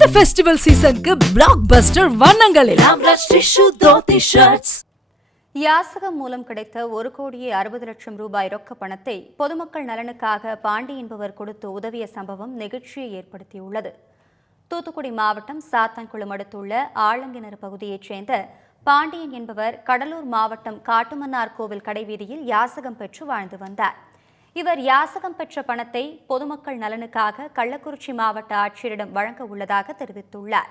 இந்த ஃபெஸ்டிவல் சீசனுக்கு பிளாக் பஸ்டர் வண்ணங்களில் Amraj Tissue Dhoti Shirts. யாசகம் மூலம் கிடைத்த 1,60,00,000 ரூபாய் ரொக்க பணத்தை பொதுமக்கள் நலனுக்காக பாண்டி என்பவர் கொடுத்து உதவிய சம்பவம் நெகிழ்ச்சியை ஏற்படுத்தியுள்ளது. தூத்துக்குடி மாவட்டம் சாத்தான்குளம் அடுத்துள்ள ஆலங்கிணறு பகுதியைச் சேர்ந்த பாண்டியன் என்பவர் கடலூர் மாவட்டம் காட்டுமன்னார் கோவில் கடைவீதியில் யாசகம் பெற்று வாழ்ந்து வந்தார். இவர் யாசகம் பெற்ற பணத்தை பொதுமக்கள் நலனுக்காக கள்ளக்குறிச்சி மாவட்ட ஆட்சியரிடம் வழங்க உள்ளதாக தெரிவித்துள்ளார்.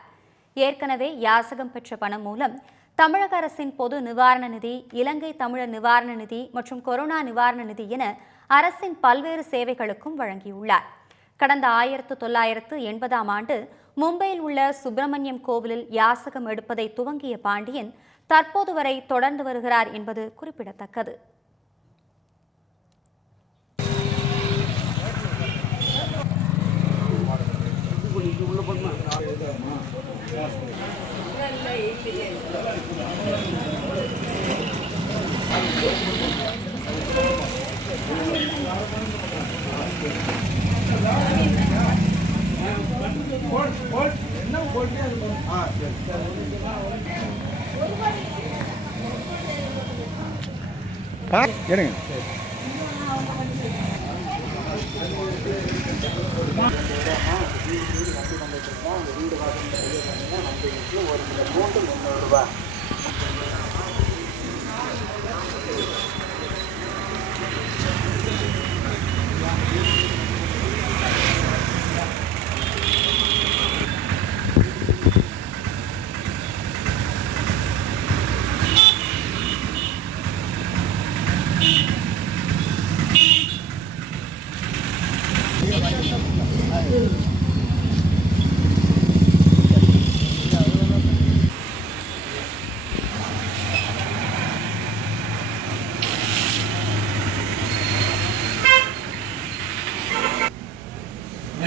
ஏற்கனவே யாசகம் பெற்ற பணம் மூலம் தமிழக அரசின் பொது நிவாரண நிதி, இலங்கை தமிழர் நிவாரண நிதி மற்றும் கொரோனா நிவாரண நிதி என அரசின் பல்வேறு சேவைகளுக்கும் வழங்கியுள்ளார். கடந்த 1980ஆம் ஆண்டு மும்பையில் உள்ள சுப்பிரமணியம் கோவிலில் யாசகம் எடுப்பதை துவங்கிய பாண்டியன் தற்போது வரை தொடர்ந்து வருகிறார் என்பது குறிப்பிடத்தக்கது.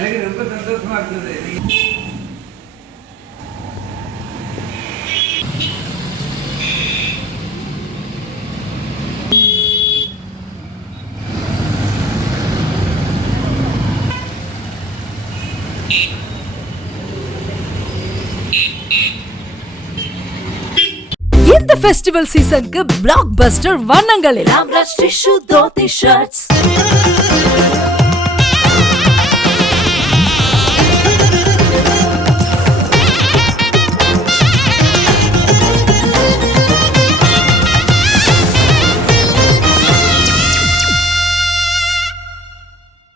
எனக்கு ரொம்ப சந்தோஷமா இருந்தது. இந்த ஃபெஸ்டிவல் சீசனுக்கு பிளாக் பஸ்டர் வண்ணங்களில் Amraj Tissue Dhoti Shirts.